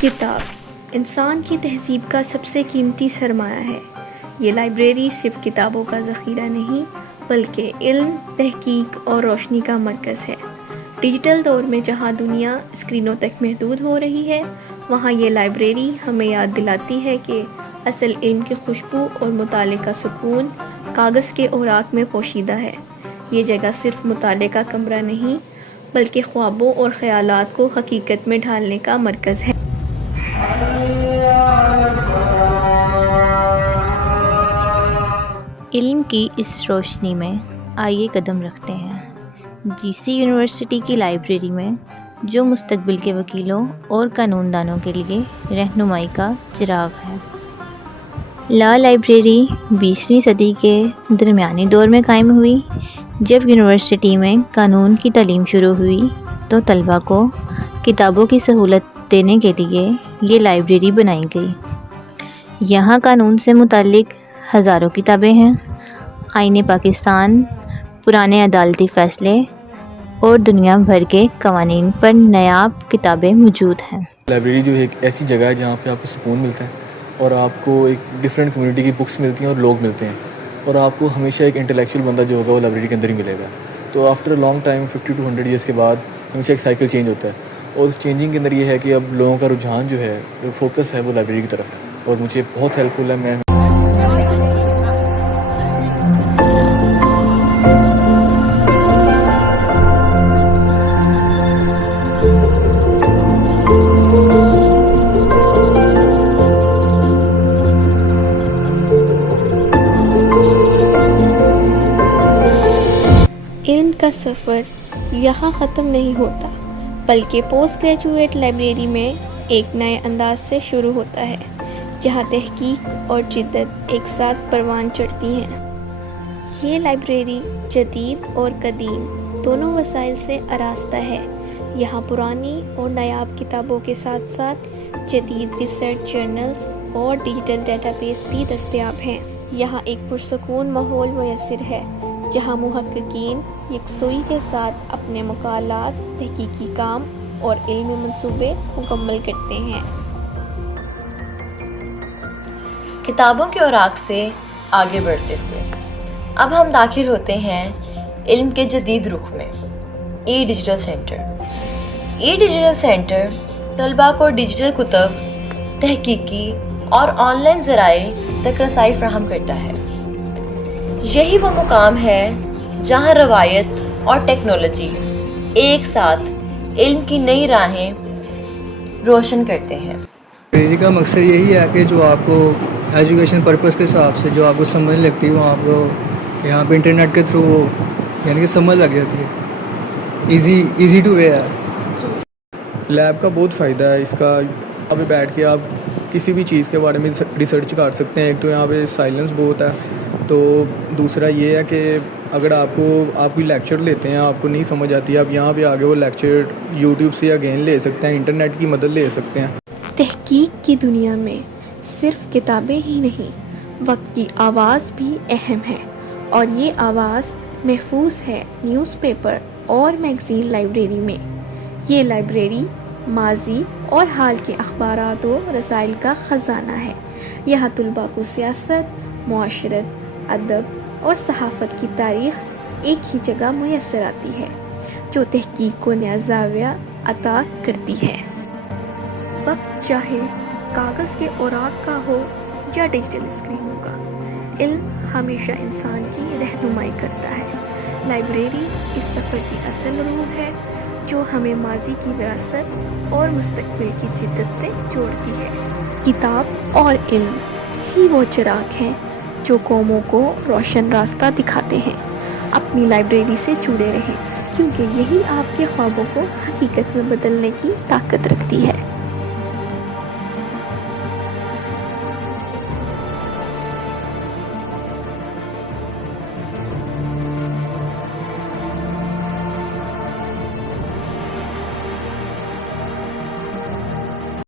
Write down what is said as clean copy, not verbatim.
کتاب انسان کی تہذیب کا سب سے قیمتی سرمایہ ہے۔ یہ لائبریری صرف کتابوں کا ذخیرہ نہیں بلکہ علم، تحقیق اور روشنی کا مرکز ہے۔ ڈیجیٹل دور میں جہاں دنیا اسکرینوں تک محدود ہو رہی ہے، وہاں یہ لائبریری ہمیں یاد دلاتی ہے کہ اصل علم کی خوشبو اور مطالعے کا سکون کاغذ کے اوراق میں پوشیدہ ہے۔ یہ جگہ صرف مطالعے کا کمرہ نہیں بلکہ خوابوں اور خیالات کو حقیقت میں ڈھالنے کا مرکز ہے۔ علم کی اس روشنی میں آئیے قدم رکھتے ہیں جی سی یونیورسٹی کی لائبریری میں، جو مستقبل کے وکیلوں اور قانون دانوں کے لیے رہنمائی کا چراغ ہے۔ لا لائبریری 20ویں صدی کے درمیانی دور میں قائم ہوئی۔ جب یونیورسٹی میں قانون کی تعلیم شروع ہوئی تو طلباء کو کتابوں کی سہولت دینے کے لیے یہ لائبریری بنائی گئی۔ یہاں قانون سے متعلق ہزاروں کتابیں ہیں، آئین پاکستان، پرانے عدالتی فیصلے اور دنیا بھر کے قوانین پر نایاب کتابیں موجود ہیں۔ لائبریری جو ہے ایک ایسی جگہ ہے جہاں پہ آپ کو سکون ملتا ہے اور آپ کو ایک ڈفرینٹ کمیونٹی کی بکس ملتی ہیں اور لوگ ملتے ہیں، اور آپ کو ہمیشہ ایک انٹلیکچوئل بندہ جو ہوگا وہ لائبریری کے اندر ہی ملے گا۔ تو after a long time 50 to 100 years کے بعد ہمیشہ ایک سائیکل چینج ہوتا ہے، اور اس چینجنگ کے اندر یہ ہے کہ اب لوگوں کا رجحان جو ہے، فوکس ہے، وہ لائبریری کی طرف ہے، اور مجھے بہت ہیلپ فل ہے۔ میں علم کا سفر یہاں ختم نہیں ہوتا بلکہ پوسٹ گریجویٹ لائبریری میں ایک نئے انداز سے شروع ہوتا ہے، جہاں تحقیق اور جدت ایک ساتھ پروان چڑھتی ہیں۔ یہ لائبریری جدید اور قدیم دونوں وسائل سے آراستہ ہے۔ یہاں پرانی اور نایاب کتابوں کے ساتھ ساتھ جدید ریسرچ جرنلز اور ڈیجیٹل ڈیٹا بیس بھی دستیاب ہیں۔ یہاں ایک پرسکون ماحول میسر ہے جہاں محققین یکسوئی کے ساتھ اپنے مقالات، تحقیقی کام اور علمی منصوبے مکمل کرتے ہیں۔ کتابوں کے اوراق سے آگے بڑھتے ہوئے اب ہم داخل ہوتے ہیں علم کے جدید رخ میں، ای ڈیجیٹل سینٹر۔ ای ڈیجیٹل سینٹر طلباء کو ڈیجیٹل کتب، تحقیقی اور آن لائن ذرائع تک رسائی فراہم کرتا ہے۔ یہی وہ مقام ہے جہاں روایت اور ٹیکنالوجی ایک ساتھ علم کی نئی راہیں روشن کرتے ہیں۔ لائبریری کا مقصد یہی ہے کہ جو آپ کو ایجوکیشن پرپس کے حساب سے جو آپ کو سمجھ لگتی ہے وہ آپ کو یہاں پہ انٹرنیٹ کے تھرو یعنی کہ سمجھ لگ جاتی ہے، ایزی ٹو وے ہے۔ لیب کا بہت فائدہ ہے، اس کا یہاں پہ بیٹھ کے آپ کسی بھی چیز کے بارے میں ریسرچ کر سکتے ہیں۔ ایک تو یہاں پہ سائلنس بہت ہے، تو دوسرا یہ ہے کہ اگر آپ کوئی لیکچر لیتے ہیں، آپ کو نہیں سمجھ آتی، آپ یہاں پہ آگے وہ لیکچر یوٹیوب سے اگین لے سکتے ہیں، انٹرنیٹ کی مدد لے سکتے ہیں۔ تحقیق کی دنیا میں صرف کتابیں ہی نہیں، وقت کی آواز بھی اہم ہے، اور یہ آواز محفوظ ہے نیوز پیپر اور میگزین لائبریری میں۔ یہ لائبریری ماضی اور حال کے اخبارات و رسائل کا خزانہ ہے۔ یہاں طلباء کو سیاست، معاشرت، ادب اور صحافت کی تاریخ ایک ہی جگہ میسر آتی ہے، جو تحقیق کو نیا زاویہ عطا کرتی ہے۔ وقت چاہے کاغذ کے اوراق کا ہو یا ڈیجیٹل اسکرینوں کا، علم ہمیشہ انسان کی رہنمائی کرتا ہے۔ لائبریری اس سفر کی اصل روح ہے جو ہمیں ماضی کی وراثت اور مستقبل کی جدت سے جوڑتی ہے۔ کتاب اور علم ہی وہ چراغ ہیں جو قوموں کو روشن راستہ دکھاتے ہیں۔ اپنی لائبریری سے جڑے رہیں، کیونکہ یہی آپ کے خوابوں کو حقیقت میں بدلنے کی طاقت رکھتی ہے۔